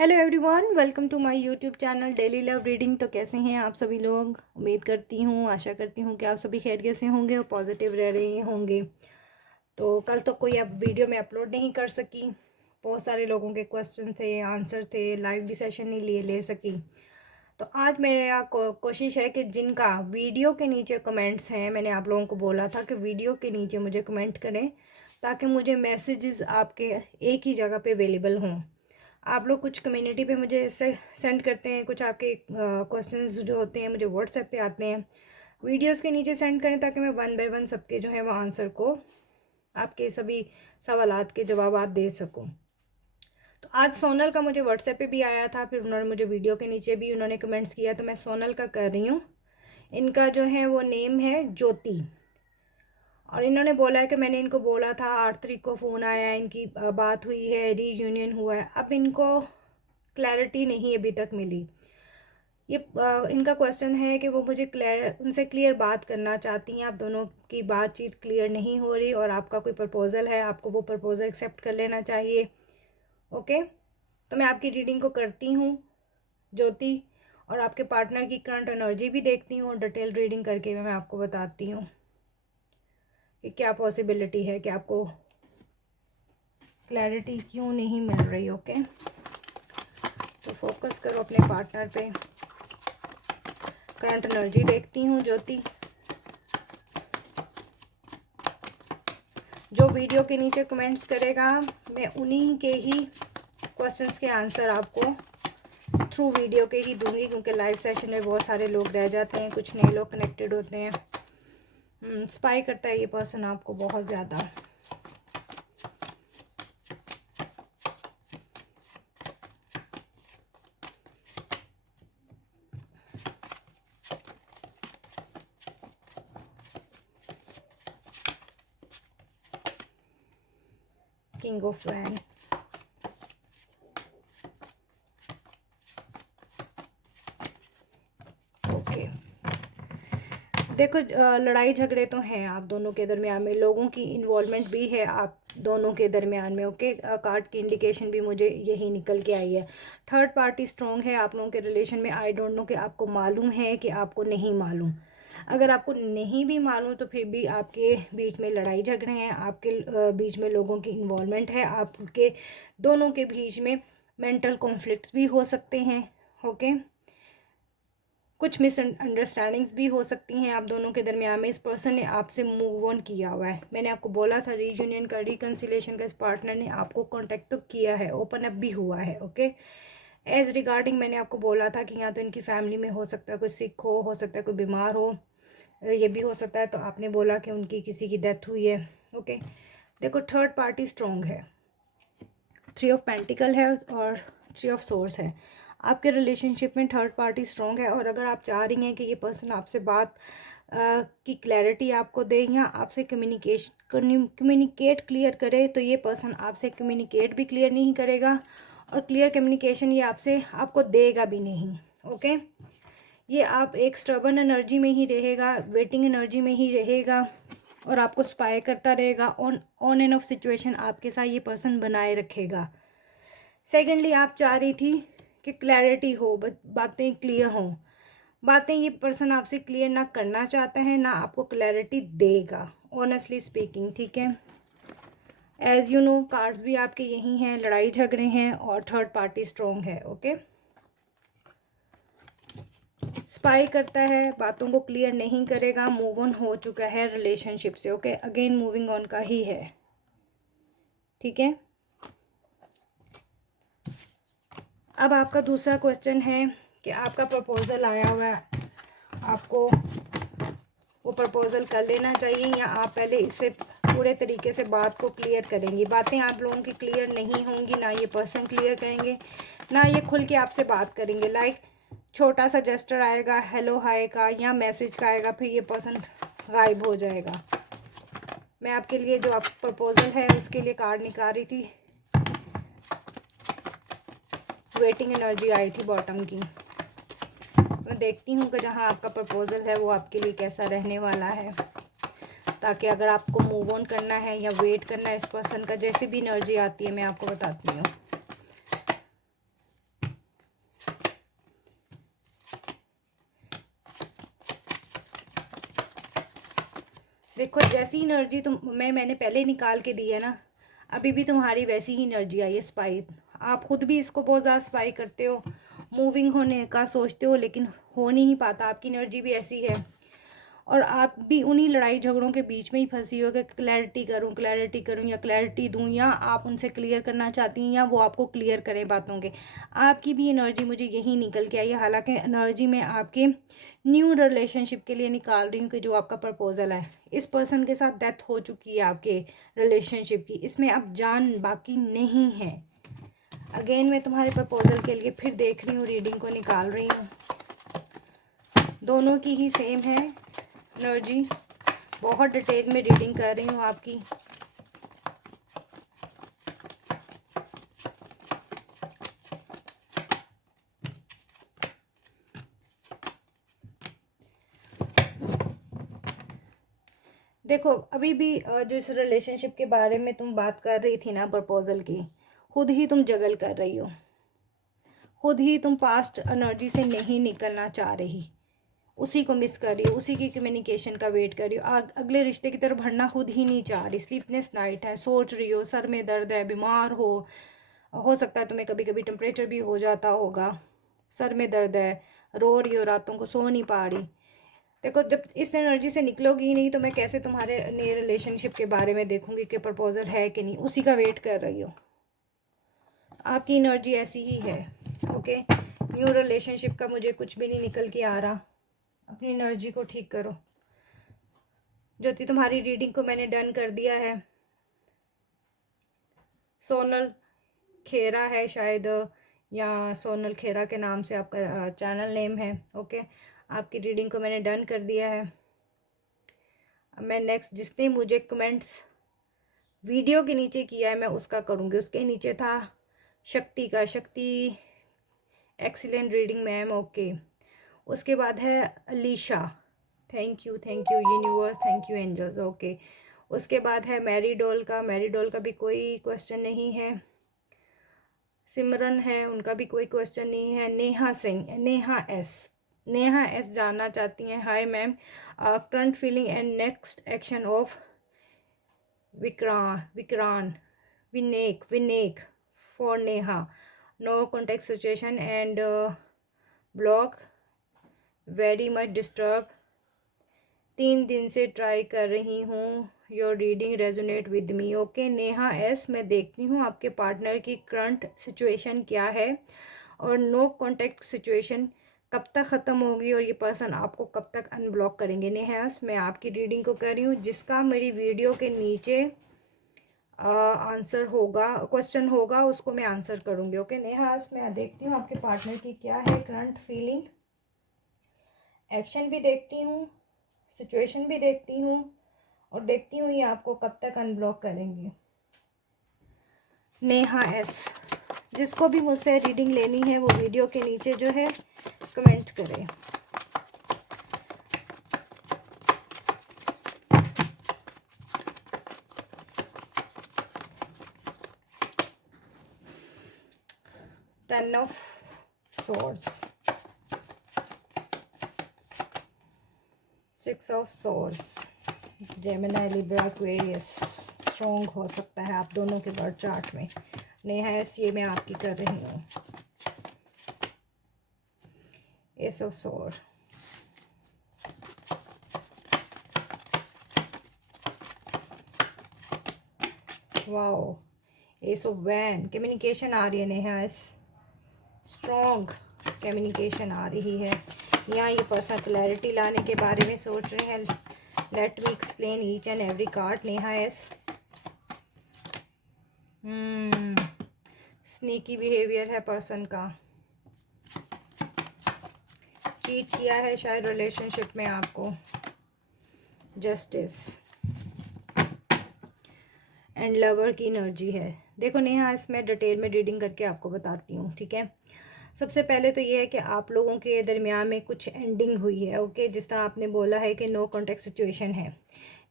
Hello everyone, welcome to my YouTube channel daily love reading. तो कैसे हैं आप सभी लोग? उम्मीद करती हूँ, आशा करती हूँ कि आप सभी खैरियत से होंगे और पॉजिटिव रह रहे होंगे। तो कल तो कोई अब वीडियो में अपलोड नहीं कर सकी, बहुत सारे लोगों के क्वेश्चन थे, आंसर थे, लाइव भी सेशन नहीं ले सकी। तो आज मेरा कोशिश है कि जिनका वीडियो के नीचे कमेंट्स हैं, मैंने आप लोगों को बोला था कि वीडियो के नीचे मुझे कमेंट करें ताकि मुझे मैसेजेस आपके एक ही जगह पे अवेलेबल हों। आप लोग कुछ कम्युनिटी पे मुझे सेंड करते हैं, कुछ आपके क्वेश्चंस जो होते हैं मुझे व्हाट्सएप पे आते हैं। वीडियोस के नीचे सेंड करें ताकि मैं वन बाय वन सबके जो है वो आंसर को, आपके सभी सवालात के जवाब दे सकूं। तो आज सोनल का मुझे व्हाट्सएप पे भी आया था, फिर उन्होंने मुझे वीडियो के नीचे भी उन्होंने कमेंट्स किया, तो मैं सोनल का कर रही हूँ। इनका जो है वो नेम है ज्योति, और इन्होंने बोला है कि मैंने इनको बोला था 8 तारीख को फ़ोन आया, इनकी बात हुई है, रीयूनियन हुआ है। अब इनको क्लैरिटी नहीं अभी तक मिली। ये इनका क्वेश्चन है कि वो मुझे उनसे क्लियर बात करना चाहती हैं। आप दोनों की बातचीत क्लियर नहीं हो रही और आपका कोई प्रपोज़ल है, आपको वो प्रपोज़ल एक्सेप्ट कर लेना चाहिए। ओके, तो मैं आपकी रीडिंग को करती हूँ ज्योति, और आपके पार्टनर की करंट एनर्जी भी देखती हूँ, और डिटेल रीडिंग करके मैं आपको बताती हूँ कि क्या पॉसिबिलिटी है कि आपको क्लैरिटी क्यों नहीं मिल रही। ओके, तो फोकस करो अपने पार्टनर पे। करंट एनर्जी देखती हूँ ज्योति। जो वीडियो के नीचे कमेंट्स करेगा मैं उन्हीं के ही क्वेश्चंस के आंसर आपको थ्रू वीडियो के ही दूंगी, क्योंकि लाइव सेशन में बहुत सारे लोग रह जाते हैं, कुछ नए लोग कनेक्टेड होते हैं। स्पाई करता है ये पर्सन आपको बहुत ज़्यादा। किंग ऑफ वैन, ओके। देखो, लड़ाई झगड़े तो हैं आप दोनों के दरमियान में, लोगों की इन्वॉल्वमेंट भी है आप दोनों के दरमियान में। ओके, कार्ड की इंडिकेशन भी मुझे यही निकल के आई है। थर्ड पार्टी स्ट्रॉन्ग है आप लोगों के रिलेशन में। आई डोंट नो कि आपको मालूम है कि आपको नहीं मालूम। अगर आपको नहीं भी मालूम तो फिर भी आपके बीच में लड़ाई झगड़े हैं, आपके बीच में लोगों की इन्वॉल्वमेंट है, आपके दोनों के बीच में मेंटल कॉन्फ्लिक्ट्स भी हो सकते हैं। ओके, कुछ मिसअंडरस्टैंडिंग्स भी हो सकती हैं आप दोनों के दरमियान में। इस पर्सन ने आपसे मूव ऑन किया हुआ है। मैंने आपको बोला था रीयूनियन का, रिकन्सिलेशन का। इस पार्टनर ने आपको कांटेक्ट तो किया है, ओपन अप भी हुआ है। ओके, एज रिगार्डिंग मैंने आपको बोला था कि यहाँ तो इनकी फैमिली में हो सकता है कोई सिक हो सकता है कोई बीमार हो, ये भी हो सकता है। तो आपने बोला कि उनकी किसी की डेथ हुई है। ओके, देखो थर्ड पार्टी स्ट्रॉन्ग है, 3 ऑफ पेंटिकल है और 3 ऑफ सोर्स है। आपके रिलेशनशिप में थर्ड पार्टी स्ट्रॉन्ग है, और अगर आप चाह रही हैं कि ये पर्सन आपसे बात की क्लैरिटी आपको दे या आपसे कम्युनिकेट क्लियर करे, तो ये पर्सन आपसे कम्युनिकेट भी क्लियर नहीं करेगा, और क्लियर कम्युनिकेशन ये आपको देगा भी नहीं। ओके, ये आप एक स्टबर्न एनर्जी में ही रहेगा, वेटिंग एनर्जी में ही रहेगा, और आपको स्पाई करता रहेगा। ऑन एंड ऑफ सिचुएशन आपके साथ ये पर्सन बनाए रखेगा। सेकेंडली, आप चाह रही थी कि क्लैरिटी हो, बातें क्लियर हों। बातें ये पर्सन आपसे क्लियर ना करना चाहता है, ना आपको क्लैरिटी देगा, ऑनेस्टली स्पीकिंग। ठीक है, एज यू नो कार्ड्स भी आपके यही हैं, लड़ाई झगड़े हैं और थर्ड पार्टी स्ट्रॉन्ग है। ओके, स्पाई करता है, बातों को क्लियर नहीं करेगा, मूव ऑन हो चुका है रिलेशनशिप से। ओके, अगेन मूविंग ऑन का ही है। ठीक है, अब आपका दूसरा क्वेश्चन है कि आपका प्रपोज़ल आया हुआ है, आपको वो प्रपोज़ल कर लेना चाहिए या आप पहले इससे पूरे तरीके से बात को क्लियर करेंगी। बातें आप लोगों की क्लियर नहीं होंगी, ना ये पर्सन क्लियर करेंगे, ना ये खुल के आपसे बात करेंगे। लाइक छोटा सा जेस्टर आएगा हेलो हाय का या मैसेज का आएगा, फिर ये पर्सन गायब हो जाएगा। मैं आपके लिए जो आप प्रपोज़ल है उसके लिए कार्ड निकाल रही थी, वेटिंग एनर्जी आई थी बॉटम की। मैं देखती हूँ कि जहाँ आपका प्रपोज़ल है वो आपके लिए कैसा रहने वाला है, ताकि अगर आपको मूव ऑन करना है या वेट करना है इस पर्सन का, जैसे भी एनर्जी आती है मैं आपको बताती हूँ। देखो जैसी एनर्जी मैंने पहले निकाल के दी है ना, अभी भी तुम्हारी वैसी ही एनर्जी आई है स्पाई। आप खुद भी इसको बहुत ज़्यादा स्पाई करते हो, मूविंग होने का सोचते हो लेकिन हो नहीं पाता। आपकी एनर्जी भी ऐसी है और आप भी उन्हीं लड़ाई झगड़ों के बीच में ही फंसी हो कि क्लैरिटी करूं या क्लैरिटी दूं, या आप उनसे क्लियर करना चाहती हैं या वो आपको क्लियर करें बातों के। आपकी भी एनर्जी मुझे यही निकल के आई है। हालांकि एनर्जी में आपके न्यू रिलेशनशिप के लिए निकाल रही हूँ कि जो आपका प्रपोजल है, इस पर्सन के साथ डेथ हो चुकी है आपके रिलेशनशिप की, इसमें अब जान बाकी नहीं है। अगेन मैं तुम्हारे प्रपोजल के लिए फिर देख रही हूँ, रीडिंग को निकाल रही हूँ। दोनों की ही सेम है एनर्जी। बहुत डिटेल में रीडिंग कर रही हूँ आपकी। देखो अभी भी जो इस रिलेशनशिप के बारे में तुम बात कर रही थी ना, प्रपोजल की, खुद ही तुम जगल कर रही हो। खुद ही तुम पास्ट एनर्जी से नहीं निकलना चाह रही, उसी को मिस कर रही हो, उसी की कम्युनिकेशन का वेट कर रही हो। अगले रिश्ते की तरफ बढ़ना खुद ही नहीं चाह रही। स्लीपनेस नाइट है, सोच रही हो, सर में दर्द है, बीमार हो सकता है तुम्हें कभी कभी टेम्परेचर भी हो जाता होगा, सर में दर्द है, रो रही हो, रातों को सो नहीं पा रही। देखो जब इस एनर्जी से निकलोगी ही नहीं तो मैं कैसे तुम्हारे नए रिलेशनशिप के बारे में देखूंगी कि प्रपोजल है कि नहीं। उसी का वेट कर रही हो। आपकी एनर्जी ऐसी ही है। ओके, न्यू रिलेशनशिप का मुझे कुछ भी नहीं निकल के आ रहा। अपनी एनर्जी को ठीक करो। ज्योति तुम्हारी रीडिंग को मैंने डन कर दिया है। सोनल खेरा है शायद, या सोनल खेरा के नाम से आपका चैनल नेम है। ओके, आपकी रीडिंग को मैंने डन कर दिया है। अब मैं नेक्स्ट जिसने मुझे कमेंट्स वीडियो के नीचे किया है मैं उसका करूँगी। उसके नीचे था शक्ति का, शक्ति एक्सीलेंट रीडिंग मैम। ओके, उसके बाद है Alisha, thank you universe, thank you angels. Okay, उसके बाद है मैरी डॉल का, मैरी डॉल का भी कोई क्वेश्चन नहीं है। सिमरन है, उनका भी कोई क्वेश्चन नहीं है। नेहा सिंह, नेहा एस जानना चाहती हैं, hi ma'am, current feeling and next action of विक्रान विनेक for Neha, no contact situation and block, very much disturb, 3 दिन से ट्राई कर रही हूँ, your reading resonate with me. Okay Neha S, मैं देखती हूँ आपके पार्टनर की करंट सिचुएशन क्या है और नो कॉन्टेक्ट सिचुएशन कब तक ख़त्म होगी और ये पर्सन आपको कब तक अनब्लॉक करेंगे। नेहा एस, मैं आपकी रीडिंग को कर रही हूँ। जिसका मेरी वीडियो के नीचे आंसर होगा, क्वेश्चन होगा, उसको मैं आंसर करूँगी। ओके नेहा एस, मैं देखती हूँ आपके पार्टनर की क्या है करंट फीलिंग, एक्शन भी देखती हूँ, सिचुएशन भी देखती हूँ और देखती हूँ ये आपको कब तक अनब्लॉक करेंगे। नेहा एस, जिसको भी मुझसे रीडिंग लेनी है वो वीडियो के नीचे जो है कमेंट करें। Ten of swords, 6 of swords, Gemini, Libra, Aquarius strong हो सकता है आप दोनों के बर्थ चार्ट में। नेहा एस, ये मैं आपकी कर रही हूँ। Ace of swords, wow, ace of वैन, कम्युनिकेशन आ रही है नेहा एस, स्ट्रॉन्ग कम्युनिकेशन आ रही है। यहाँ ये पर्सन क्लैरिटी लाने के बारे में सोच रहे हैं। Let me explain each and every card. Neha S, sneaky behaviour है पर्सन का, चीट किया है शायद रिलेशनशिप में आपको। जस्टिस एंड लवर की एनर्जी है। देखो नेहा, इसमें डिटेल में रीडिंग करके आपको बताती हूँ, ठीक है। सबसे पहले तो ये है कि आप लोगों के दरमियान में कुछ एंडिंग हुई है। ओके, जिस तरह आपने बोला है कि नो कॉन्टेक्ट सिचुएशन है,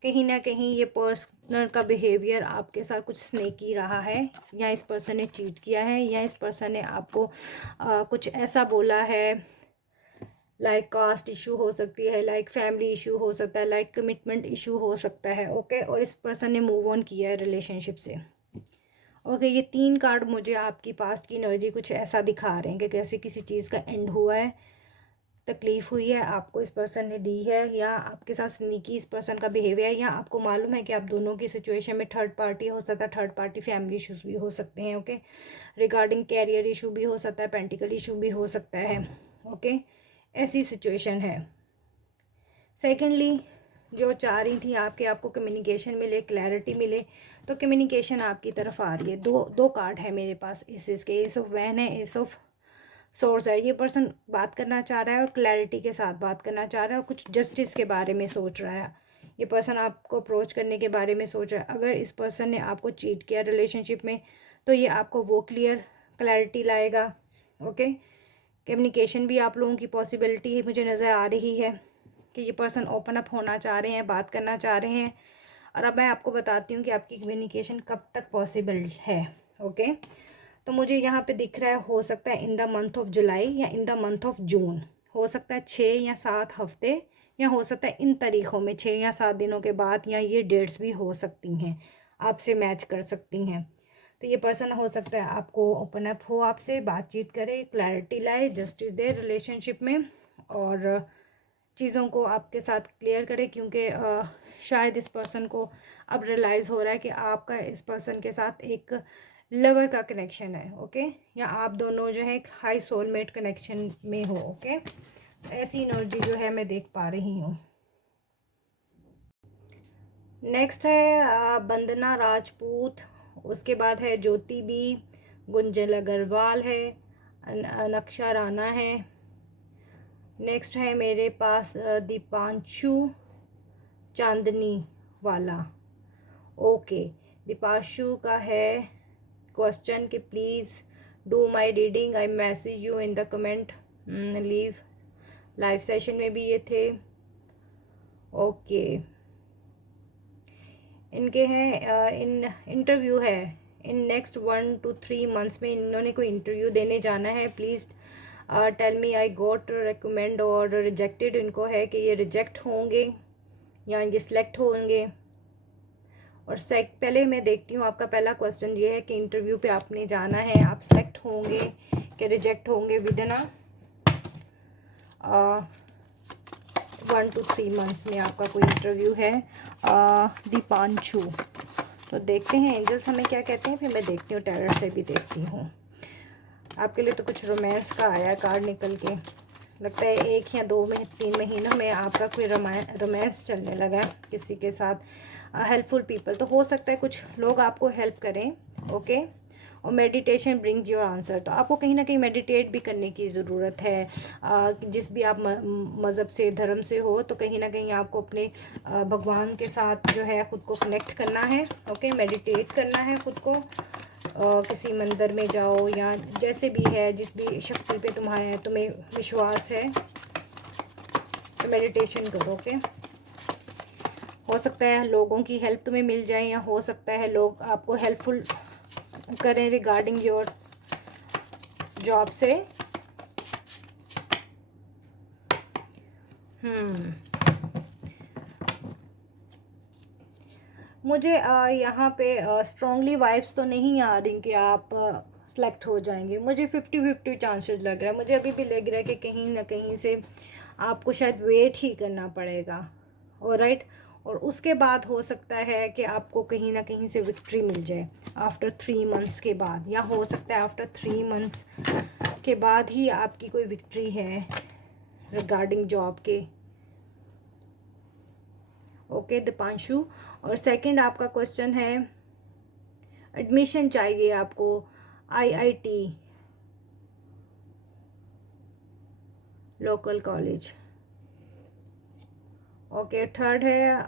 कहीं ना कहीं ये पर्सनल का बिहेवियर आपके साथ कुछ स्नेकी रहा है, या इस पर्सन ने चीट किया है, या इस पर्सन ने आपको कुछ ऐसा बोला है लाइक कास्ट इशू हो सकती है, लाइक फैमिली इशू हो सकता है, लाइक कमिटमेंट इशू हो सकता है। ओके, और इस पर्सन ने मूव ऑन किया है रिलेशनशिप से। ओके, ये 3 कार्ड मुझे आपकी पास्ट की एनर्जी कुछ ऐसा दिखा रहे हैं कि कैसे किसी चीज़ का एंड हुआ है, तकलीफ़ हुई है, आपको इस पर्सन ने दी है, या आपके साथ स्नीकी इस पर्सन का बिहेवियर, या आपको मालूम है कि आप दोनों की सिचुएशन में थर्ड पार्टी हो सकता है, थर्ड पार्टी फैमिली इशूज़ भी हो सकते हैं। ओके, रिगार्डिंग कैरियर इशू भी हो सकता है, पेंटिकल इशू भी हो सकता है। ओके, ऐसी सिचुएशन है। सेकेंडली, जो चाह रही थी आपको कम्युनिकेशन मिले, क्लैरिटी मिले, तो कम्युनिकेशन आपकी तरफ आ रही है। दो कार्ड है मेरे पास एसेस के, एस ऑफ वैन है, एस ऑफ सोर्स है। ये पर्सन बात करना चाह रहा है और क्लैरिटी के साथ बात करना चाह रहा है और कुछ जस्टिस के बारे में सोच रहा है। ये पर्सन आपको अप्रोच करने के बारे में सोच रहा है। अगर इस पर्सन ने आपको चीट किया रिलेशनशिप में, तो ये आपको वो क्लैरिटी लाएगा। ओके, कम्युनिकेशन भी आप लोगों की पॉसिबिलिटी मुझे नज़र आ रही है कि ये पर्सन ओपन अप होना चाह रहे हैं, बात करना चाह रहे हैं। और अब मैं आपको बताती हूँ कि आपकी कम्युनिकेशन कब तक पॉसिबल है। ओके, तो मुझे यहाँ पे दिख रहा है, हो सकता है in the month of July या in the month of June, हो सकता है 6 या 7 हफ्ते, या हो सकता है इन तारीखों में 6 या 7 दिनों के बाद, या ये डेट्स भी हो सकती हैं, आपसे मैच कर सकती हैं। तो ये पर्सन हो सकता है आपको ओपन अप हो, आपसे बातचीत करे, क्लैरिटी लाए, जस्टिस दे रिलेशनशिप में, और चीज़ों को आपके साथ क्लियर करे। क्योंकि शायद इस पर्सन को अब रियलाइज़ हो रहा है कि आपका इस पर्सन के साथ एक लवर का कनेक्शन है। ओके, या आप दोनों जो है एक हाई सोलमेट कनेक्शन में हो। ओके, ऐसी एनर्जी जो है मैं देख पा रही हूँ। नेक्स्ट है वंदना राजपूत, उसके बाद है ज्योति बी, गुंजल अग्रवाल है, नक्शा राणा है। नेक्स्ट है मेरे पास दीपांशु चांदनी वाला। ओके, दीपांशु का है क्वेश्चन कि please do my reading, I message you in the comment, leave. Live session में भी ये थे। ओके, इनके हैं इन इंटरव्यू है इन नेक्स्ट 1 to 3 मंथ्स में इन्होंने कोई इंटरव्यू देने जाना है। Please tell me I got recommend और रिजेक्टेड। इनको है कि ये रिजेक्ट होंगे या ये सिलेक्ट होंगे। और पहले मैं देखती हूँ, आपका पहला क्वेश्चन ये है कि इंटरव्यू पे आपने जाना है, आप सिलेक्ट होंगे कि रिजेक्ट होंगे विद इन 1 to 3 मंथ्स में आपका कोई इंटरव्यू है। दीपांशु, तो देखते हैं एंजल्स हमें क्या कहते हैं, फिर मैं देखती हूँ टैरर से भी देखती हूँ। आपके लिए तो कुछ रोमांस का आया कार्ड निकल के, लगता है 1 या 2 में 3 महीनों में आपका कोई रोमांस चलने लगा किसी के साथ। हेल्पफुल पीपल, तो हो सकता है कुछ लोग आपको हेल्प करें। ओके, और मेडिटेशन ब्रिंग योर आंसर, तो आपको कहीं ना कहीं मेडिटेट भी करने की ज़रूरत है। जिस भी आप मज़हब से, धर्म से हो, तो कहीं ना कहीं आपको अपने भगवान के साथ जो है ख़ुद को कनेक्ट करना है। ओके, मेडिटेट करना है ख़ुद को। किसी मंदिर में जाओ, या जैसे भी है, जिस भी शक्ति पे तुम्हें विश्वास है, तो मेडिटेशन करो। ओके, हो सकता है लोगों की हेल्प तुम्हें मिल जाए, या हो सकता है लोग आपको हेल्पफुल करें रिगार्डिंग योर जॉब से। मुझे यहाँ पे स्ट्रॉन्गली वाइब्स तो नहीं आ रही कि आप सेलेक्ट हो जाएंगे। मुझे 50-50 चांसेस लग रहा है। मुझे अभी भी लग रहा है कि कहीं ना कहीं से आपको शायद वेट ही करना पड़ेगा। ऑलराइट, और उसके बाद हो सकता है कि आपको कहीं ना कहीं से विक्ट्री मिल जाए आफ्टर 3 मंथ्स के बाद, या हो सकता है आफ्टर 3 मंथ्स के बाद ही आपकी कोई विक्ट्री है रिगार्डिंग जॉब के। ओके दीपांशु, और सेकंड आपका क्वेश्चन है एडमिशन चाहिए आपको IIT local college. Okay, third है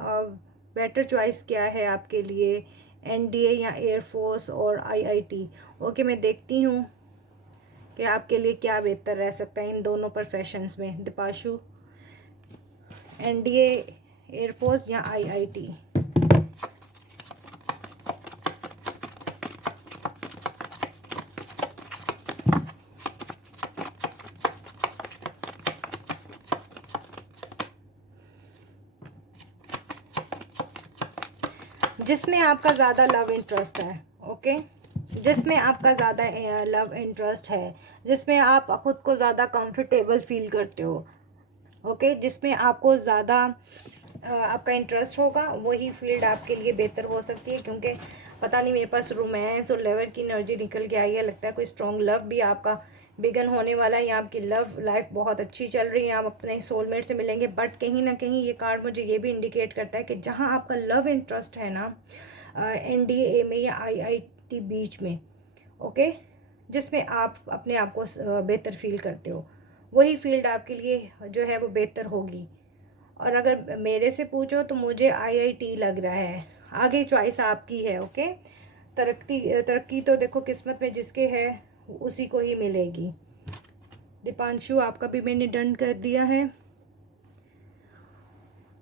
बेटर चॉइस क्या है आपके लिए, NDA या एयरफोर्स और IIT। ओके, मैं देखती हूँ कि आपके लिए क्या बेहतर रह सकता है इन दोनों प्रोफेशंस में। दीपांशु, NDA, एयरफोर्स या IIT। जिसमें आपका ज़्यादा लव इंटरेस्ट है, ओके, जिसमें आपका ज़्यादा लव इंटरेस्ट है, जिसमें आप खुद को ज़्यादा कंफर्टेबल फील करते हो, ओके, जिसमें आपको ज़्यादा आपका इंटरेस्ट होगा, वही फील्ड आपके लिए बेहतर हो सकती है। क्योंकि पता नहीं, मेरे पास रोमांस और लवर की एनर्जी निकल के आई है। लगता है कोई स्ट्रॉन्ग लव भी आपका बिगन होने वाला है, या आपकी लव लाइफ बहुत अच्छी चल रही है, आप अपने सोलमेट से मिलेंगे। बट कहीं ना कहीं ये कार्ड मुझे ये भी इंडिकेट करता है कि जहाँ आपका लव इंटरेस्ट है ना, NDA में या IIT बीच में, ओके, जिसमें आप अपने आप को बेहतर फील करते हो, वही फील्ड आपके लिए जो है वो बेहतर होगी। और अगर मेरे से पूछो तो मुझे IIT लग रहा है। आगे चॉइस आपकी है, ओके। तरक्की तो देखो किस्मत में जिसके है उसी को ही मिलेगी। दीपांशु, आपका भी मैंने डन कर दिया है।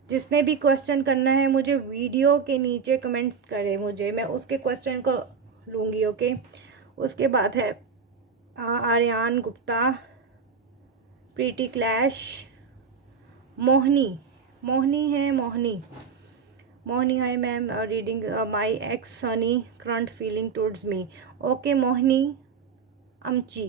जिसने भी क्वेश्चन करना है मुझे वीडियो के नीचे कमेंट करे, मुझे, मैं उसके क्वेश्चन को लूँगी, ओके। उसके बाद है आर्यन गुप्ता, प्रीति क्लैश, मोहनी है, Mohini, hi ma'am, reading my ex Sunny current feeling towards me. Okay Mohini, अमची,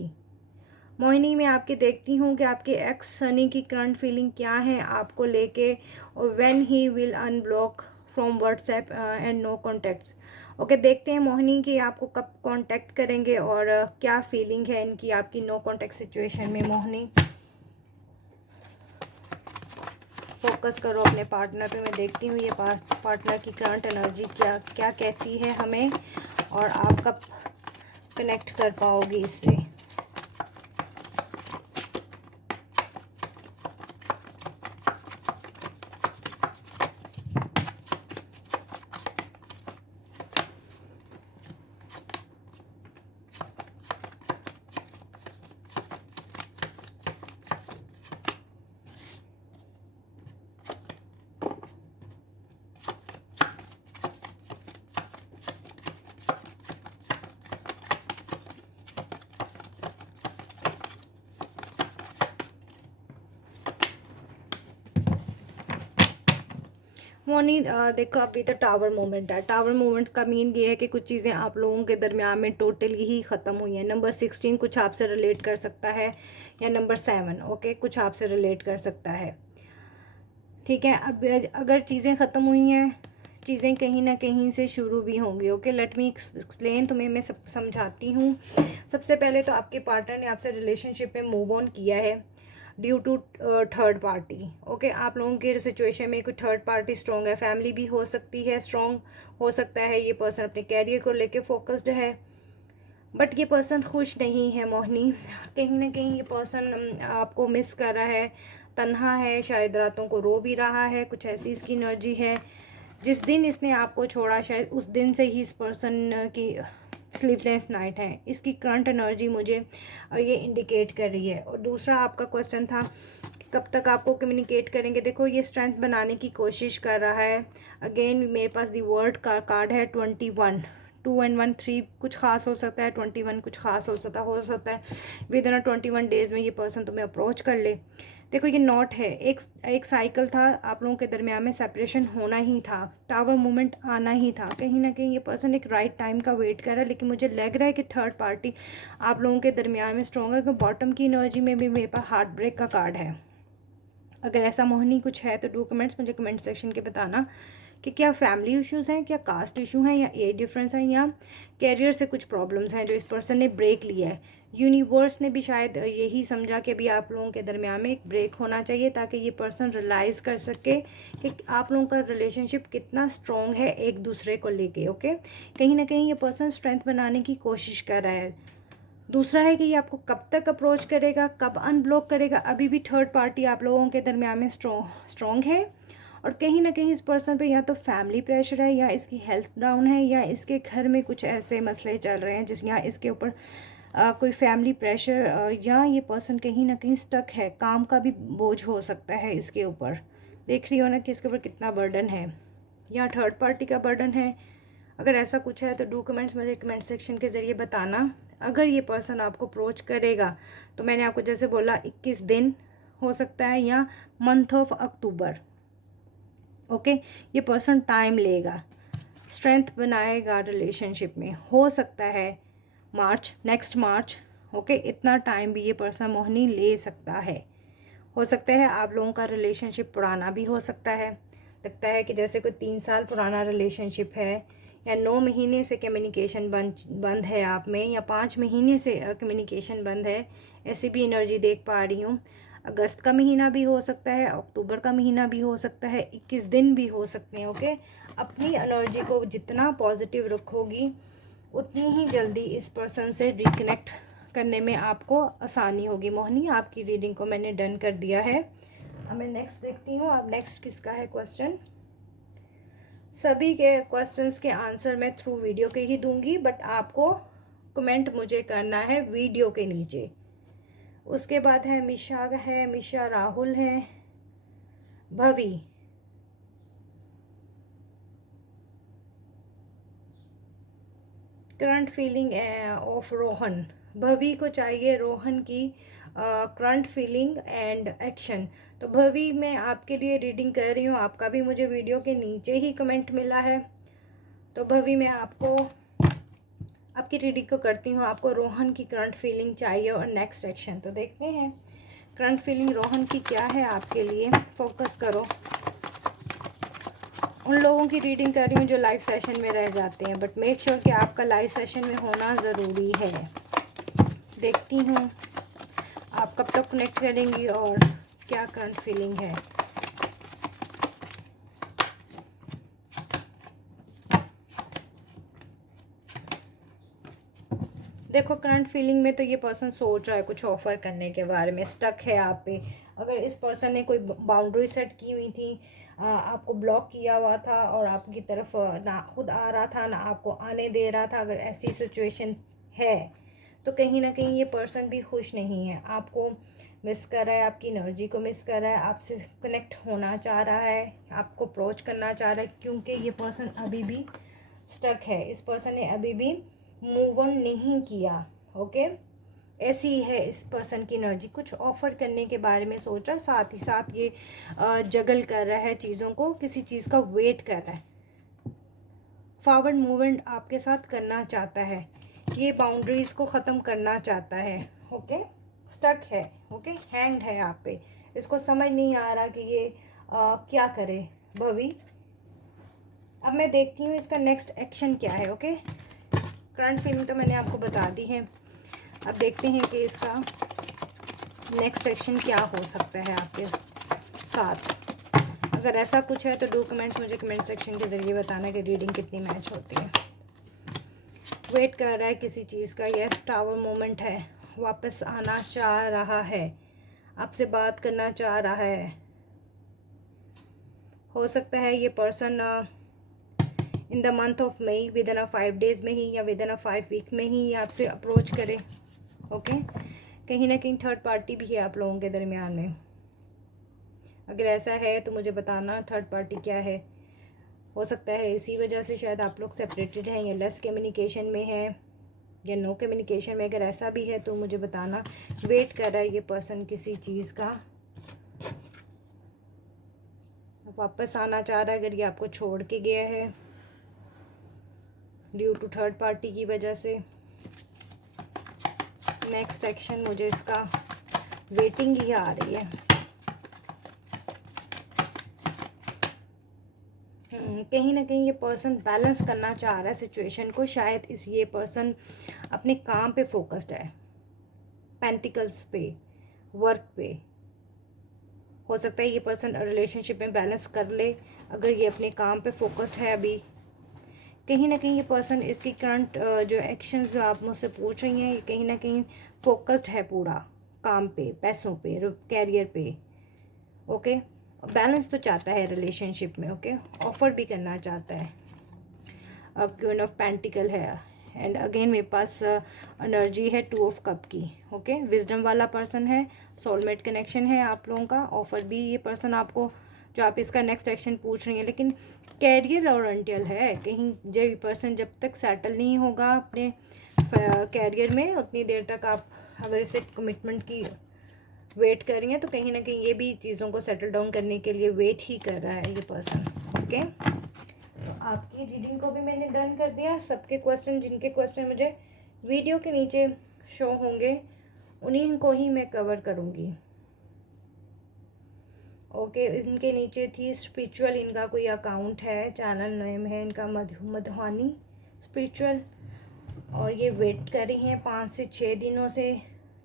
मोहिनी, मैं आपके देखती हूँ कि आपके एक्स सनी की करंट फीलिंग क्या है आपको लेके, और when he will unblock from WhatsApp and no contacts. Okay, देखते हैं मोहिनी कि आपको कब कांटेक्ट करेंगे और क्या फीलिंग है इनकी आपकी नो कॉन्टैक्ट सिचुएशन में। मोहिनी, फोकस करो अपने पार्टनर पे। मैं देखती हूँ ये पार्टनर की करंट एनर्जी क्या क्या कहती है हमें, और आप कब कनेक्ट कर पाओगे इससे। मोनी, देखो अभी तो टावर मोमेंट है। टावर मोमेंट का मीन ये है कि कुछ चीज़ें आप लोगों के दरमियान में टोटली ही ख़त्म हुई हैं। नंबर 16 कुछ आपसे रिलेट कर सकता है, या नंबर 7, ओके, कुछ आपसे रिलेट कर सकता है, ठीक है। अब अगर चीज़ें ख़त्म हुई हैं, चीज़ें कहीं ना कहीं से शुरू भी होंगी, ओके। लेट मी एक्सप्लेन, तुम्हें मैं सब समझाती हूँ। सबसे पहले तो आपके पार्टनर ने आपसे रिलेशनशिप में मूव ऑन किया है due to third party, okay. आप लोगों के सिचुएशन में कोई थर्ड पार्टी स्ट्रॉन्ग है, फैमिली भी हो सकती है, स्ट्रॉन्ग हो सकता है। ये पर्सन अपने कैरियर को लेके फोकस्ड है, बट ये पर्सन खुश नहीं है मोहिनी। कहीं ना कहीं ये पर्सन आपको मिस कर रहा है, तन्हा है, शायद रातों को रो भी रहा है, कुछ ऐसी इसकी एनर्जी है। जिस दिन इसने आपको छोड़ा शायद उस दिन से ही इस पर्सन की स्लीपलेस नाइट है। इसकी करंट एनर्जी मुझे ये इंडिकेट कर रही है। और दूसरा आपका क्वेश्चन था कि कब तक आपको कम्युनिकेट करेंगे। देखो ये स्ट्रेंथ बनाने की कोशिश कर रहा है। अगेन मेरे पास दी वर्ड का कार्ड है 21, 2 and 1 3 कुछ खास हो सकता है, 21 कुछ खास हो सकता है। विद इन 21 डेज़ में ये पर्सन तुम्हें अप्रोच कर ले। देखो ये नॉट है, एक साइकिल था, आप लोगों के दरमियान में सेपरेशन होना ही था, टावर मोमेंट आना ही था। कहीं ना कहीं ये पर्सन एक राइट टाइम का वेट कर रहा है, लेकिन मुझे लग रहा है कि थर्ड पार्टी आप लोगों के दरमियान में स्ट्रॉन्ग है। क्योंकि बॉटम की एनर्जी में भी मेरे पास हार्ट ब्रेक का कार्ड है। अगर ऐसा मोहिनी कुछ है तो डू कमेंट्स मुझे कमेंट सेक्शन के बताना कि क्या फैमिली इश्यूज़ हैं, क्या कास्ट इशू हैं, या एज डिफरेंस है, या कैरियर से कुछ प्रॉब्लम्स हैं जो इस पर्सन ने ब्रेक लिया है। यूनिवर्स ने भी शायद यही समझा कि भी आप लोगों के दरमियान में एक ब्रेक होना चाहिए, ताकि ये पर्सन रियलाइज़ कर सके कि आप लोगों का रिलेशनशिप कितना स्ट्रॉन्ग है एक दूसरे को लेके, ओके। कहीं ना कहीं ये पर्सन स्ट्रेंथ बनाने की कोशिश कर रहा है। दूसरा है कि ये आपको कब तक अप्रोच करेगा, कब अनब्लॉक करेगा। अभी भी थर्ड पार्टी आप लोगों के दरमियान में स्ट्रॉन्ग है, और कहीं ना कहीं इस पर्सन पे या तो फैमिली प्रेशर है, या इसकी हेल्थ डाउन है, या इसके घर में कुछ ऐसे मसले चल रहे हैं जिस यहाँ इसके ऊपर कोई फैमिली प्रेशर, या ये पर्सन कहीं ना कहीं स्टक है। काम का भी बोझ हो सकता है इसके ऊपर। देख रही हो ना कि इसके ऊपर कितना बर्डन है, या थर्ड पार्टी का बर्डन है। अगर ऐसा कुछ है तो डू कमेंट्स मुझे कमेंट सेक्शन के ज़रिए बताना। अगर ये पर्सन आपको अप्रोच करेगा तो मैंने आपको जैसे बोला 21 दिन हो सकता है, या मंथ ऑफ अक्टूबर, ओके। ये पर्सन टाइम लेगा। स्ट्रेंथ बनाएगा रिलेशनशिप में। हो सकता है नेक्स्ट मार्च, ओके, इतना टाइम भी ये पर्सन मोहिनी ले सकता है। हो सकता है आप लोगों का रिलेशनशिप पुराना भी हो सकता है। लगता है कि जैसे कोई 3 साल पुराना रिलेशनशिप है, या 9 महीने से कम्युनिकेशन बंद है आप में, या 5 महीने से कम्युनिकेशन बंद है। ऐसी भी एनर्जी देख पा रही हूँ। अगस्त का महीना भी हो सकता है, अक्टूबर का महीना भी हो सकता है, 21 दिन भी हो सकते हैं। ओके, अपनी एनर्जी को जितना पॉजिटिव रखोगी उतनी ही जल्दी इस पर्सन से रिकनेक्ट करने में आपको आसानी होगी। मोहिनी, आपकी रीडिंग को मैंने डन कर दिया है। अब मैं नेक्स्ट देखती हूँ। अब नेक्स्ट किसका है क्वेश्चन? सभी के क्वेश्चंस के आंसर मैं थ्रू वीडियो के ही दूंगी, बट आपको कमेंट मुझे करना है वीडियो के नीचे। उसके बाद है मिशा राहुल है, भवी, करंट फीलिंग ऑफ रोहन। भवी को चाहिए रोहन की करंट फीलिंग एंड एक्शन। तो भवी, मैं आपके लिए रीडिंग कर रही हूँ, आपका भी मुझे वीडियो के नीचे ही कमेंट मिला है। तो भवी, मैं आपको आपकी रीडिंग को करती हूँ। आपको रोहन की करंट फीलिंग चाहिए और नेक्स्ट एक्शन। तो देखते हैं करंट फीलिंग रोहन की क्या है आपके लिए। फोकस करो। उन लोगों की रीडिंग कर रही हूँ जो लाइव सेशन में रह जाते हैं, बट मेक श्योर कि आपका लाइव सेशन में होना ज़रूरी है। देखती हूँ आप कब तक कनेक्ट करेंगी और क्या करंट फीलिंग है। देखो, करंट फीलिंग में तो ये पर्सन सोच रहा है कुछ ऑफर करने के बारे में, स्टक है आप पे। अगर इस पर्सन ने कोई बाउंड्री सेट की हुई थी, आपको ब्लॉक किया हुआ था और आपकी तरफ ना खुद आ रहा था ना आपको आने दे रहा था, अगर ऐसी सिचुएशन है तो कहीं ना कहीं ये पर्सन भी खुश नहीं है। आपको मिस कर रहा है, आपकी एनर्जी को मिस कर रहा है, आपसे कनेक्ट होना चाह रहा है, आपको अप्रोच करना चाह रहा है, क्योंकि ये पर्सन अभी भी स्टक है। इस पर्सन ने अभी भी मूव ऑन नहीं किया। ओके, ऐसी ही है इस पर्सन की एनर्जी। कुछ ऑफर करने के बारे में सोच रहा है, साथ ही साथ ये जगल कर रहा है चीज़ों को, किसी चीज़ का वेट कर रहा है। फॉरवर्ड मूवमेंट आपके साथ करना चाहता है, ये बाउंड्रीज़ को ख़त्म करना चाहता है। ओके, स्टक है। ओके, हैंग्ड है आप पे। इसको समझ नहीं आ रहा कि ये क्या करे भवी। अब मैं देखती हूँ इसका नेक्स्ट एक्शन क्या है। ओके, करंट फीलिंग तो मैंने आपको बता दी है। अब देखते हैं कि इसका नेक्स्ट एक्शन क्या हो सकता है आपके साथ। अगर ऐसा कुछ है तो डू कमेंट्स मुझे कमेंट सेक्शन के ज़रिए बताना कि रीडिंग कितनी मैच होती है। वेट कर रहा है किसी चीज़ का, यस, टावर मोमेंट है, वापस आना चाह रहा है, आपसे बात करना चाह रहा है। हो सकता है ये person in the month of May, within 5 days में ही या विद इन 5 वीक में ही आपसे अप्रोच करे। ओके, कहीं ना कहीं थर्ड पार्टी भी है आप लोगों के दरमियान में। अगर ऐसा है तो मुझे बताना थर्ड पार्टी क्या है। हो सकता है इसी वजह से शायद आप लोग सेपरेटेड हैं, या लेस कम्युनिकेशन में है, या नो कम्युनिकेशन में। अगर ऐसा भी है तो मुझे बताना। वेट कर रहा है ये पर्सन किसी चीज़ का, वापस आना चाह रहा है अगर ये आपको छोड़ के गया है ड्यू टू थर्ड पार्टी की वजह से। नेक्स्ट एक्शन मुझे इसका वेटिंग ही आ रही है। कहीं ना कहीं ये पर्सन बैलेंस करना चाह रहा है सिचुएशन को। शायद ये पर्सन अपने काम पे फोकस्ड है, पेंटिकल्स पे, वर्क पे। हो सकता है ये पर्सन रिलेशनशिप में बैलेंस कर ले अगर ये अपने काम पे फोकस्ड है अभी। कहीं ना कहीं ये पर्सन इसकी करंट जो एक्शंस जो आप मुझसे पूछ रही हैं, ये कहीं ना कहीं फोकस्ड है पूरा काम पे, पैसों पे, कैरियर पे। ओके, बैलेंस तो चाहता है रिलेशनशिप में। ओके, ऑफर भी करना चाहता है। अब क्वीन ऑफ पेंटिकल है, एंड अगेन मेरे पास एनर्जी है 2 ऑफ कप की। ओके, विजडम वाला पर्सन है, सोलमेट कनेक्शन है आप लोगों का। ऑफर भी ये पर्सन आपको, जो आप इसका नेक्स्ट एक्शन पूछ रही हैं, लेकिन कैरियर ओरिएंटेड है। कहीं जब पर्सन जब तक सेटल नहीं होगा अपने कैरियर में, उतनी देर तक आप अगर इसे कमिटमेंट की वेट कर रही हैं तो कहीं ना कहीं ये भी चीज़ों को सेटल डाउन करने के लिए वेट ही कर रहा है ये पर्सन। ओके, आपकी रीडिंग को भी मैंने डन कर दिया। सबके क्वेश्चन, जिनके क्वेश्चन मुझे वीडियो के नीचे शो होंगे उन्हीं को ही मैं कवर करूँगी। ओके, इनके नीचे थी स्पिरिचुअल, इनका कोई अकाउंट है, चैनल नेम है इनका मधुहानी स्पिरिचुअल, और ये वेट कर रही हैं 5 से 6 दिनों से,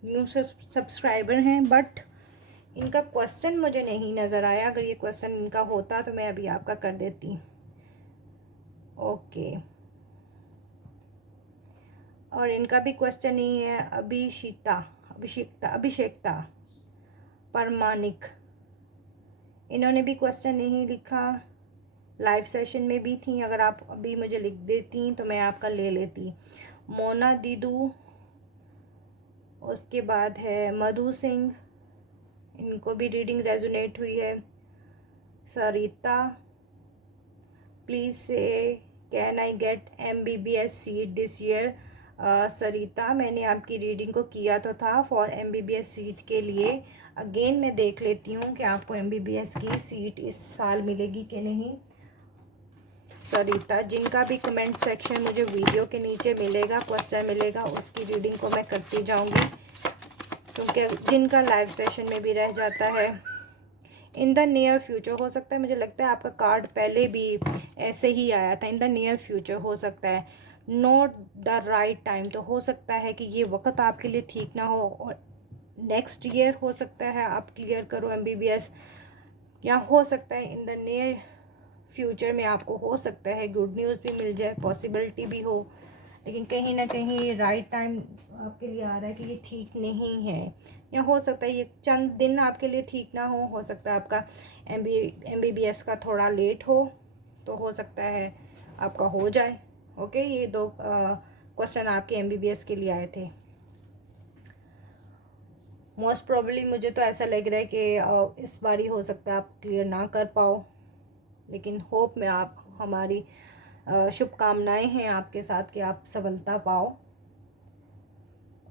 न्यू सब्सक्राइबर हैं, बट इनका क्वेश्चन मुझे नहीं नज़र आया। अगर ये क्वेश्चन इनका होता तो मैं अभी आपका कर देती। ओके, और इनका भी क्वेश्चन नहीं है। अभिषेकता परमानिक, इन्होंने भी क्वेश्चन नहीं लिखा। लाइव सेशन में भी थी, अगर आप अभी मुझे लिख देती तो मैं आपका ले लेती। मोना दीदू, उसके बाद है मधु सिंह, इनको भी रीडिंग रेजोनेट हुई है। सरिता, प्लीज़ से can I get MBBS seat this year. Sarita, मैंने आपकी रीडिंग को किया तो था फॉर MBBS सीट के लिए। अगेन मैं देख लेती हूँ कि आपको MBBS की सीट इस साल मिलेगी कि नहीं। सरिता, जिनका भी कमेंट सेक्शन मुझे वीडियो के नीचे मिलेगा, क्वेश्चन मिलेगा, उसकी रीडिंग को मैं करती जाऊँगी, क्योंकि जिनका लाइव सेशन में भी रह जाता है। इन द नियर फ्यूचर, हो सकता है, मुझे लगता है आपका कार्ड पहले भी ऐसे ही आया था। इन द नियर फ्यूचर हो सकता है, नॉट द राइट टाइम, तो हो सकता है कि ये वक्त आपके लिए ठीक ना हो, और नेक्स्ट ईयर हो सकता है आप क्लियर करो MBBS, या हो सकता है इन द नियर फ्यूचर में आपको हो सकता है गुड न्यूज़ भी मिल जाए, पॉसिबिलिटी भी हो, लेकिन कहीं ना कहीं राइट टाइम आपके लिए आ रहा है कि ये ठीक नहीं है, या हो सकता है ये चंद दिन आपके लिए ठीक ना हो सकता है आपका MBBS का थोड़ा लेट तो हो सकता है आपका हो जाए। ओके, ये 2 क्वेश्चन आपके MBBS के लिए आए थे। मोस्ट प्रोबेबली मुझे तो ऐसा लग रहा है कि इस बार ही हो सकता है आप क्लियर ना कर पाओ, लेकिन होप में आप, हमारी शुभकामनाएं हैं आपके साथ कि आप सफलता पाओ।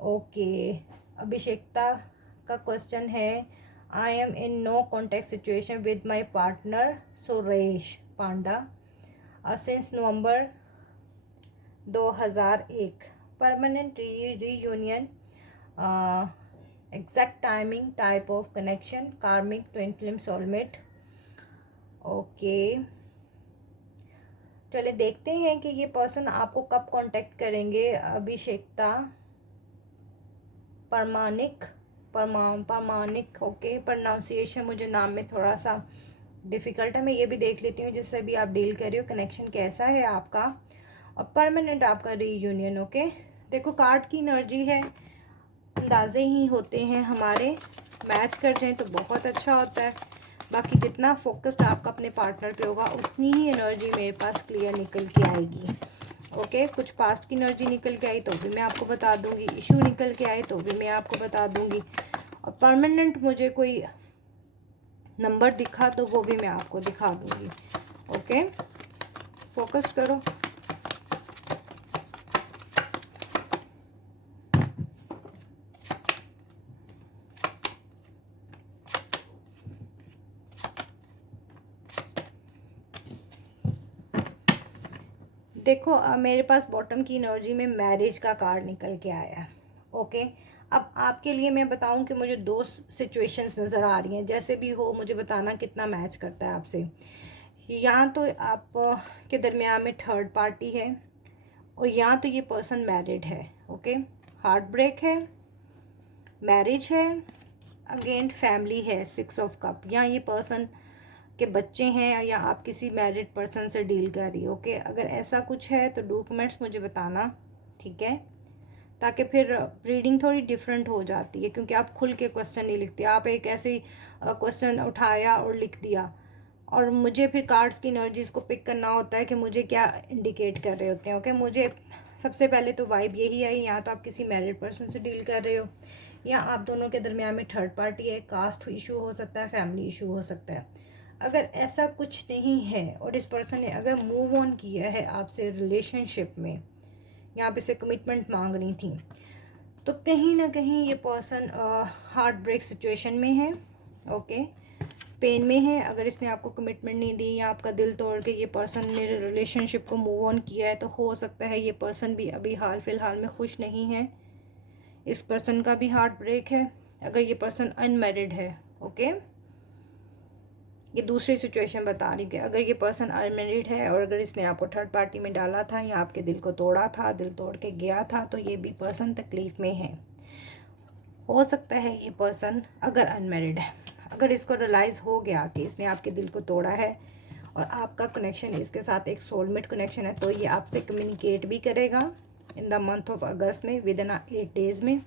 ओके, अभिषेकता का क्वेश्चन है, I am in no contact situation with my partner Suresh Panda since November 2001, permanent reunion, exact timing, type of connection, karmic, twin flame, soulmate. Okay, चलिए देखते हैं कि ये पर्सन आपको कब कांटेक्ट करेंगे। अभिषेकता परमानिक, ओके, प्रोनाउंसिएशन मुझे नाम में थोड़ा सा डिफ़िकल्ट है, मैं ये भी देख लेती हूँ जिससे भी आप डील कर रही हो, कनेक्शन कैसा है आपका, और परमानेंट आपका रीयूनियन। ओके, देखो कार्ड की एनर्जी है, अंदाजे ही होते हैं हमारे, मैच कर जाएं तो बहुत अच्छा होता है, बाकी जितना फोकस्ड आपका अपने पार्टनर पे होगा उतनी ही एनर्जी मेरे पास क्लियर निकल के आएगी। ओके, कुछ पास्ट की एनर्जी निकल के आई तो भी मैं आपको बता दूंगी, इशू निकल के आए तो भी मैं आपको बता दूंगी, और परमानेंट मुझे कोई नंबर दिखा तो वो भी मैं आपको दिखा दूंगी। ओके, फोकस करो। देखो मेरे पास बॉटम की एनर्जी में मैरिज का कार्ड निकल के आया है। ओके, अब आपके लिए मैं बताऊं कि मुझे 2 सिचुएशंस नज़र आ रही हैं, जैसे भी हो मुझे बताना कितना मैच करता है आपसे। या तो आप के दरमियान में थर्ड पार्टी है, और या तो ये पर्सन मैरिड है। ओके, हार्ट ब्रेक है, मैरिज है, अगेन फैमिली है, 6 ऑफ कप, या ये पर्सन के बच्चे हैं, या आप किसी मैरिड पर्सन से डील कर रही हो। ओके, अगर ऐसा कुछ है तो डॉक्यूमेंट्स मुझे बताना, ठीक है, ताकि फिर रीडिंग थोड़ी डिफरेंट हो जाती है, क्योंकि आप खुल के क्वेश्चन नहीं लिखते, आप एक ऐसे ही क्वेश्चन उठाया और लिख दिया, और मुझे फिर कार्ड्स की एनर्जीज़ को पिक करना होता है कि मुझे क्या इंडिकेट कर रहे होते हैं। ओके, मुझे सबसे पहले तो वाइब यही आई, या तो आप किसी मैरिड पर्सन से डील कर रहे हो, या आप दोनों के दरमियान में थर्ड पार्टी है, कास्ट इशू हो सकता है, फैमिली इशू हो सकता है। अगर ऐसा कुछ नहीं है और इस पर्सन ने अगर मूव ऑन किया है आपसे रिलेशनशिप में, या आप इसे कमिटमेंट मांग रही थी, तो कहीं ना कहीं ये पर्सन हार्ट ब्रेक सिचुएशन में है। ओके, पेन में है। अगर इसने आपको कमिटमेंट नहीं दी या आपका दिल तोड़ के ये पर्सन ने रिलेशनशिप को मूव ऑन किया है, तो हो सकता है ये पर्सन भी अभी हाल फिलहाल में खुश नहीं है। इस पर्सन का भी हार्ट ब्रेक है अगर ये पर्सन अनमैरिड है। ओके, ये दूसरी सिचुएशन बता रही कि अगर ये पर्सन अनमैरिड है और अगर इसने आपको थर्ड पार्टी में डाला था या आपके दिल को तोड़ा था, दिल तोड़ के गया था, तो ये भी पर्सन तकलीफ़ में है। हो सकता है ये पर्सन अगर अनमैरिड है, अगर इसको रियलाइज़ हो गया कि इसने आपके दिल को तोड़ा है और आपका कनेक्शन इसके साथ एक सोलमेट कनेक्शन है, तो ये आपसे कम्युनिकेट भी करेगा इन द मंथ ऑफ अगस्त में, विद इन 8 डेज़ में,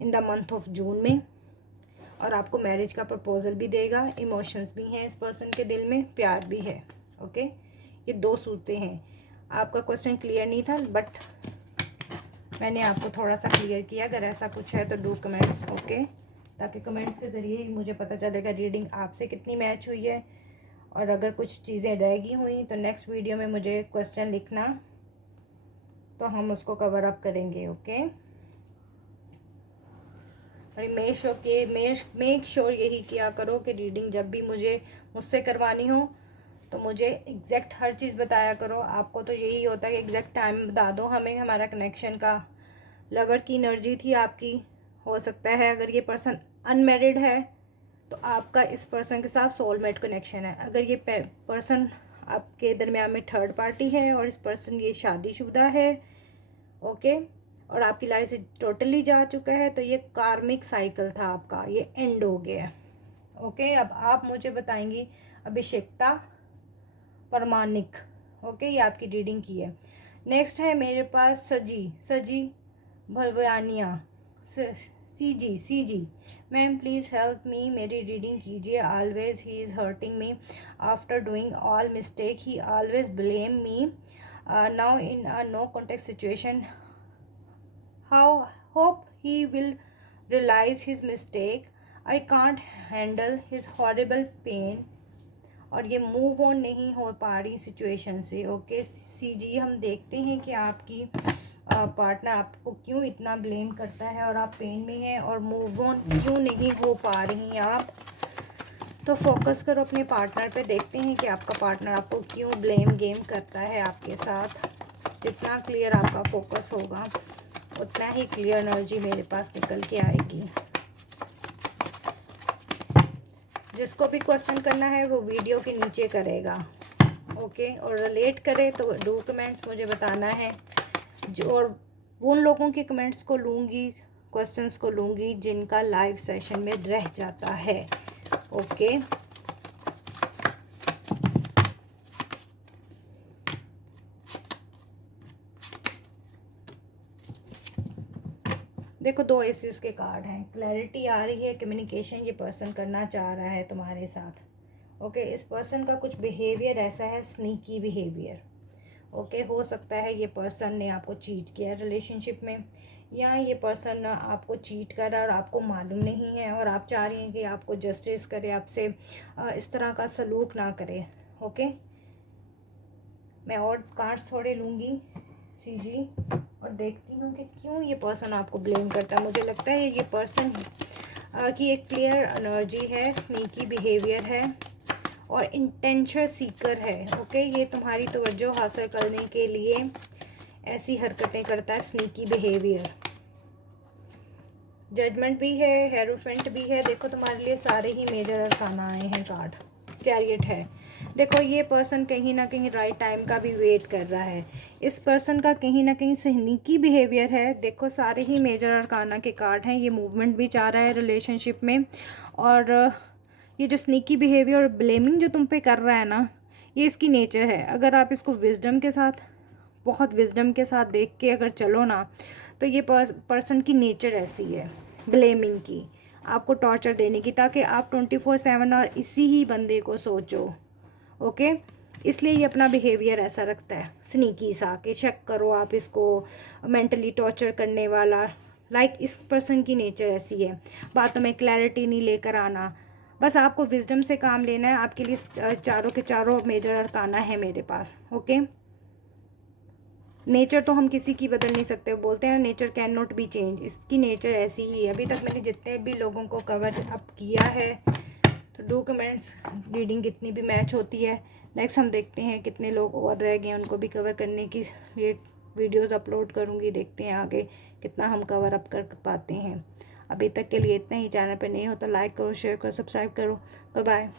इन द मंथ ऑफ जून में, और आपको मैरिज का प्रपोजल भी देगा। इमोशंस भी हैं इस पर्सन के दिल में, प्यार भी है। ओके, ये 2 सूरतें हैं। आपका क्वेश्चन क्लियर नहीं था, बट मैंने आपको थोड़ा सा क्लियर किया। अगर ऐसा कुछ है तो डू कमेंट्स, ओके, ताकि कमेंट्स के ज़रिए ही मुझे पता चलेगा रीडिंग आपसे कितनी मैच हुई है। और अगर कुछ चीज़ें रह गई हुई तो नेक्स्ट वीडियो में मुझे क्वेश्चन लिखना, तो हम उसको कवर अप करेंगे। ओके, और मेक श्योर यही किया करो कि रीडिंग जब भी मुझसे करवानी हो तो मुझे एग्जैक्ट हर चीज़ बताया करो। आपको तो यही होता है कि एग्जैक्ट टाइम बता दो हमें, हमारा कनेक्शन का। लवर की एनर्जी थी आपकी। हो सकता है अगर ये पर्सन अनमैरिड है तो आपका इस पर्सन के साथ सोलमेट कनेक्शन है। अगर ये पर्सन आपके दरमियान में थर्ड पार्टी है और इस पर्सन ये शादीशुदा है, ओके, और आपकी लाइफ से टोटली जा चुका है, तो ये कार्मिक साइकिल था आपका, ये एंड हो गया। ओके, अब आप मुझे बताएंगी अभिषेकता परमानिक। ओके, ये आपकी रीडिंग की है। नेक्स्ट है मेरे पास सजी भलवानिया सी जी। मैम प्लीज़ हेल्प मी, मेरी रीडिंग कीजिए। Always he is hurting me after doing all mistake, he always blame me now in a no contact situation. Hope he will realize his mistake. I can't handle his horrible pain. और ये move on नहीं हो पा रही situation से। Okay CG, हम देखते हैं कि आपकी पार्टनर आपको क्यों इतना ब्लेम करता है और आप पेन में हैं और मूव ऑन क्यों नहीं हो पा रही हैं आप। तो फोकस करो अपने पार्टनर पे, देखते हैं कि आपका पार्टनर आपको क्यों ब्लेम गेम करता है आपके साथ। जितना क्लियर आपका फोकस होगा उतना ही क्लियर एनर्जी मेरे पास निकल के आएगी। जिसको भी क्वेश्चन करना है वो वीडियो के नीचे करेगा। ओके, और रिलेट करे तो डू कमेंट्स मुझे बताना है। जो और उन लोगों के कमेंट्स को लूँगी, क्वेश्चंस को लूँगी जिनका लाइव सेशन में रह जाता है। ओके, देखो 2 एसेस के कार्ड हैं। क्लैरिटी आ रही है, कम्युनिकेशन ये पर्सन करना चाह रहा है तुम्हारे साथ। ओके, इस पर्सन का कुछ बिहेवियर ऐसा है, स्नीकी बिहेवियर। ओके, हो सकता है ये पर्सन ने आपको चीट किया रिलेशनशिप में, या ये पर्सन आपको चीट कर रहा है और आपको मालूम नहीं है और आप चाह रही हैं कि आपको जस्टिस करे, आपसे इस तरह का सलूक ना करे। ओके, मैं और कार्ड्स थोड़े लूँगी सीजी और देखती हूँ कि क्यों ये पर्सन आपको ब्लेम करता है। मुझे लगता है ये पर्सन की एक क्लियर एनर्जी है, स्नीकी बिहेवियर है और इंटेंशन सीकर है। ओके, ये तुम्हारी तवज्जो हासिल करने के लिए ऐसी हरकतें करता है, स्नीकी बिहेवियर। जजमेंट भी है, हेरोफेंट भी है। देखो तुम्हारे लिए सारे ही मेजर अरकाना आए हैं कार्ड। चैरियट है। देखो ये पर्सन कहीं ना कहीं राइट टाइम का भी वेट कर रहा है। इस पर्सन का कहीं ना कहीं स्नीकी बिहेवियर है। देखो सारे ही मेजर अरकाना के कार्ड हैं। ये मूवमेंट भी चाह रहा है रिलेशनशिप में, और ये जो स्नीकी बिहेवियर और ब्लेमिंग जो तुम पे कर रहा है ना, ये इसकी नेचर है। अगर आप इसको विजडम के साथ, बहुत विजडम के साथ देख के अगर चलो ना, तो ये पर्सन की नेचर ऐसी है, ब्लेमिंग की, आपको टॉर्चर देने की, ताकि आप 24/7 और इसी ही बंदे को सोचो। ओके, इसलिए ये अपना बिहेवियर ऐसा रखता है, स्नीकी सा, कि शक करो आप इसको, मेंटली टॉर्चर करने वाला। इस पर्सन की नेचर ऐसी है। बातों में क्लैरिटी नहीं लेकर आना, बस आपको विजडम से काम लेना है। आपके लिए चारों के चारों मेजर अरकाना है मेरे पास। ओके, नेचर तो हम किसी की बदल नहीं सकते, बोलते हैं nature can not be change. इसकी नेचर ऐसी ही है। अभी तक मैंने जितने भी लोगों को कवर अप किया है तो डू कमेंट्स, रीडिंग कितनी भी मैच होती है। नेक्स्ट हम देखते हैं कितने लोग और रह गए, उनको भी कवर करने की ये वीडियोस अपलोड करूँगी। देखते हैं आगे कितना हम कवर अप कर पाते हैं। अभी तक के लिए इतना ही। चैनल पे नहीं हो तो लाइक करो, शेयर करो, सब्सक्राइब करो। Bye bye.